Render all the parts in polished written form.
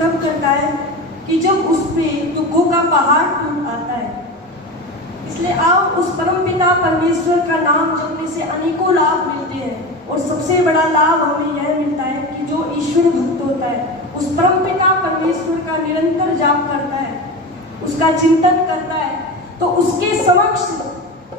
कब करता है कि जब उस पे दुखों का पहाड़ टूट आता है। इसलिए आओ उस परमपिता परमेश्वर का नाम जपने से अनेकों लाभ मिलते हैं और सबसे बड़ा लाभ हमें यह मिलता है कि जो ईश्वर भक्त होता है उस परमपिता परमेश्वर का निरंतर जाप करता है, उसका चिंतन करता है, तो उसके समक्ष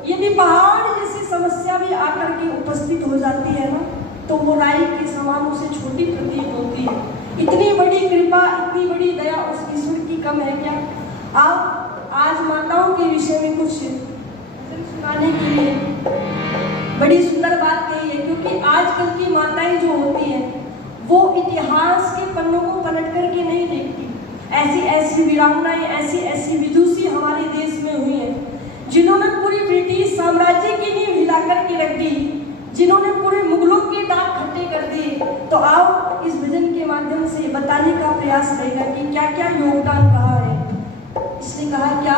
यदि पहाड़ जैसी समस्या भी आकर के उपस्थित हो जाती है ना, तो वो राई के समान उसे छोटी प्रतीत होती है। इतनी बड़ी कृपा, इतनी बड़ी दया उस ईश्वर की कम है क्या? आप आज माताओं के विषय में कुछ सुनाने के लिए बड़ी सुंदर बात कही है, क्योंकि आजकल की माताएं जो होती हैं वो इतिहास के पन्नों को पलट करके नहीं देखती। ऐसी ऐसी वीरांगनाएं, ऐसी ऐसी विदुषी हमारे देश में हुई हैं जिन्होंने पूरी ब्रिटिश साम्राज्य की नींव हिला करके रख दी, जिन्होंने पूरे मुगलों के दाग खट्टे कर दिए। तो आओ इस भजन के माध्यम से बताने का प्रयास रहेगा कि क्या क्या योगदान रहा है। इसने कहा क्या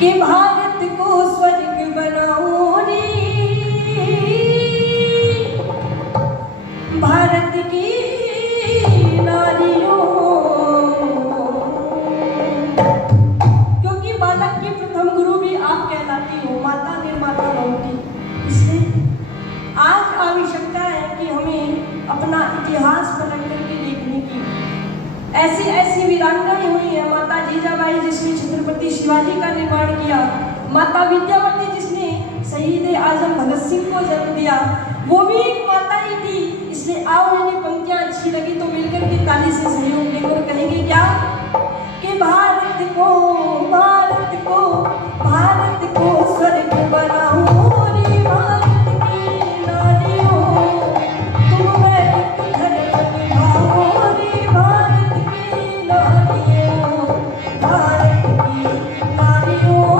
कि भारत को स्वर्ग बनाओ रे, भारत की नारियों, क्योंकि बालक की प्रथम गुरु भी आप कहलाती हो, माता निर्माता भवती। इसलिए आज आवश्यकता है कि हमें अपना इतिहास पलट करके देखने की। ऐसी ऐसी वीरांगनाएं हुई है, माता जीजाबाई जिसने छत्रपति शिवाजी का निर्माण किया, माता विद्यावती जिसने शहीद आजम भगत सिंह को जन्म दिया, वो भी एक माता ही थी। इसलिए आओ यदि पंक्तियां अच्छी लगी तो मिलकर के ताली से सहयोग देकर कहेंगे क्या कि भारत को स्वर्ग बनाओ रे, भारत की नारियों, तुम वैदिक धर्म निभाओ रे, भारत की नारियों, भारत की नारियों,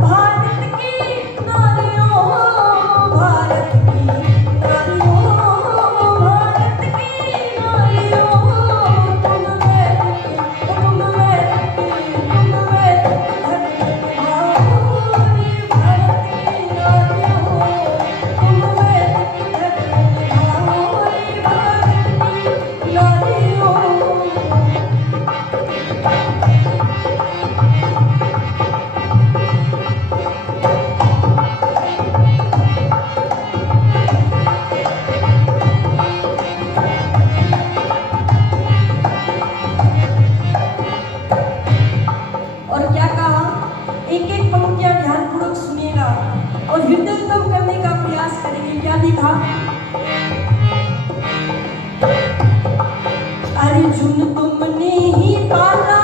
भारत की नारियों, भारत की नारियों, भारत की नारियों, तुम वैदिक धर्म निभाओ रे, भारत की नारियों, तुम वैदिक धर्म निभाओ रे, भारत की नारियों। और क्या कहा, एक एक पंक्तियां ध्यानपूर्वक सुनिएगा और हृदयंगम करने का प्रयास करेंगे। क्या लिखा, अर्जुन तुमने ही पाला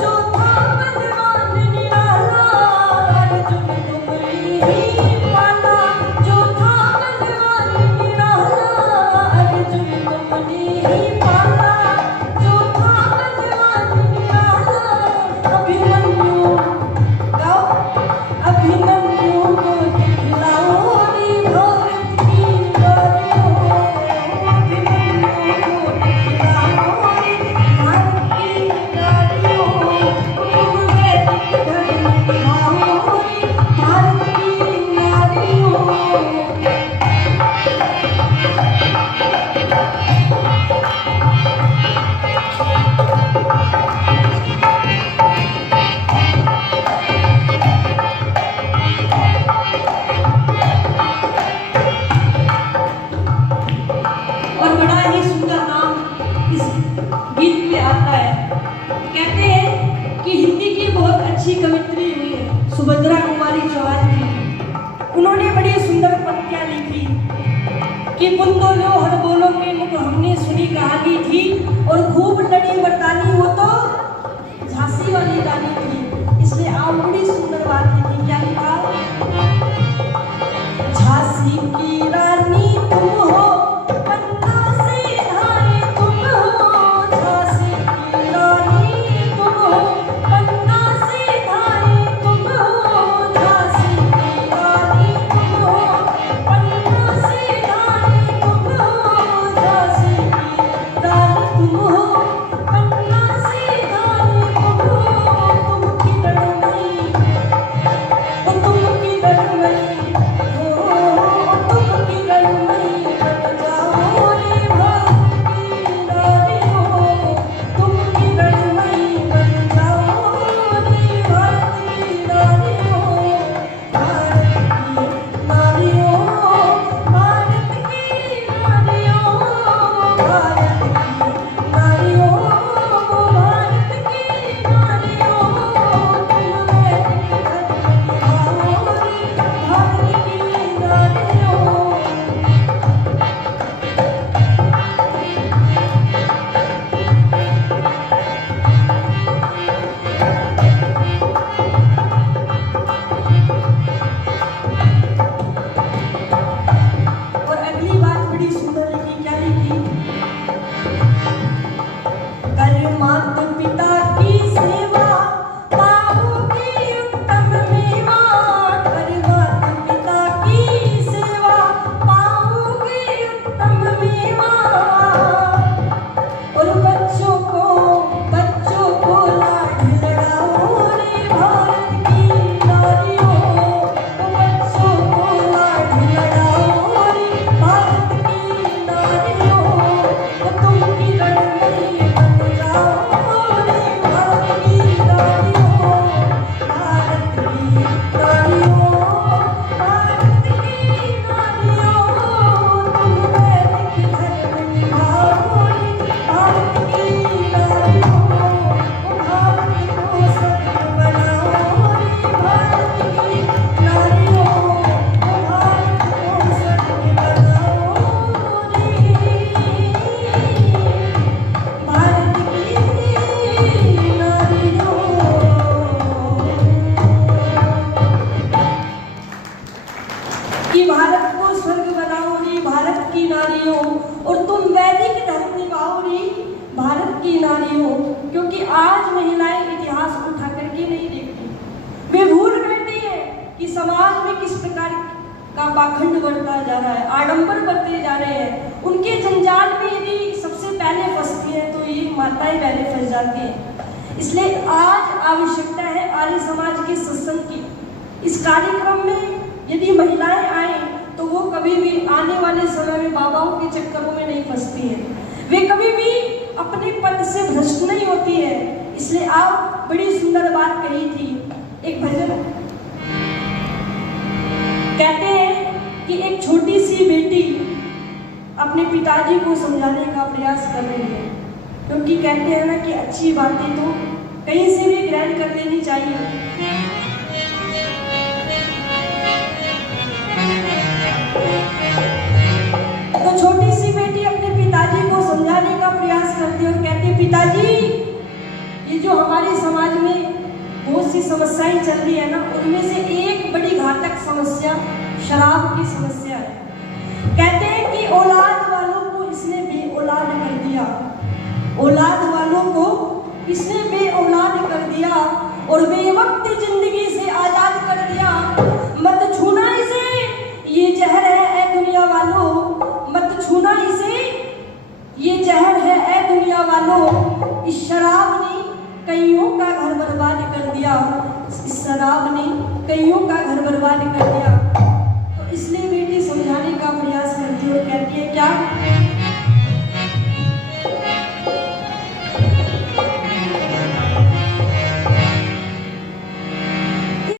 जो था बलवान निराला, अर्जुन तुमने ही पाला जो था बलवान निराला, अर्जुन तुमने ही पाला जो था बलवान निराला, अभिमन्यु गाओ, अभिमन्यु को दिखलाओ रे, भारत की नारियों, अभिमन्यु को दिखलाओ रे, भारत की नारियों, तुम वैदिक धर्म निभाओ रे, भारत की नारियों। और बड़ा ही सुंदर नाम इस गीत में आता है। कहते हैं कि हिंदी की बहुत अच्छी कवित्री हुई है सुभद्रा कुमारी चौहान जी। उन्होंने बड़ी सुंदर पंक्तियां लिखी कि बुंदो लो हर बोलो के मुख हमने सुनी कहानी थी, और खूब लड़ी मर्दानी हो तो झांसी वाली रानी थी। इसलिए आप बड़ी सुंदर बात लिखी। क्या लिखा, झांसी की रानी तुम हो, पन्ना से धाए तुम हो, झांसी की रानी तुम हो, पन्ना से धाए तुम हो, झांसी की रानी तुम हो, पन्ना से धाए तुम हो, झांसी की रानी तुम हो, पन्ना से धाए तुम हो, तुम आज महिलाएं इतिहास उठा करके नहीं देखती। वे भूल बैठी है कि समाज में किस प्रकार का पाखंड बढ़ता जा रहा है, आडंबर बढ़ते जा रहे हैं। उनके जंजाल में यदि सबसे पहले फंसती है तो ये माताएं पहले फंस जाती हैं। इसलिए आज आवश्यकता है आर्य समाज के सत्संग की। इस कार्यक्रम में यदि महिलाएं आए तो वो कभी भी आने वाले समय में बाबाओं के चक्करों में नहीं फंसती है, वे कभी भी अपने पद से भ्रष्ट नहीं होती है। इसलिए आप बड़ी सुंदर बात कही थी, एक भजन कहते हैं कि एक छोटी सी बेटी अपने पिताजी को समझाने का प्रयास कर रही है, क्योंकि कहते हैं ना कि अच्छी बातें तो कहीं से भी ग्रहण कर लेनी चाहिए। तो छोटी सी बेटी अपने पिताजी को समझाने का प्रयास करती है और कहती है, पिताजी ये जो हमारे समाज में बहुत सी समस्याएं चल रही है ना, उनमें से एक बड़ी घातक समस्या शराब की समस्या है। कहते हैं कि औलाद वालों को इसने बेऔलाद कर दिया, औलाद वालों को इसने बेऔलाद कर दिया और बेवक्त जिंदगी से आजाद कर दिया। मत छूना इसे, ये जहर है ए दुनिया वालों, मत छूना इसे, ये जहर है ए दुनिया वालों। इस शराब ने कईयों का घर बर्बाद कर दिया, इस शराब ने कईयों का घर बर्बाद कर दिया।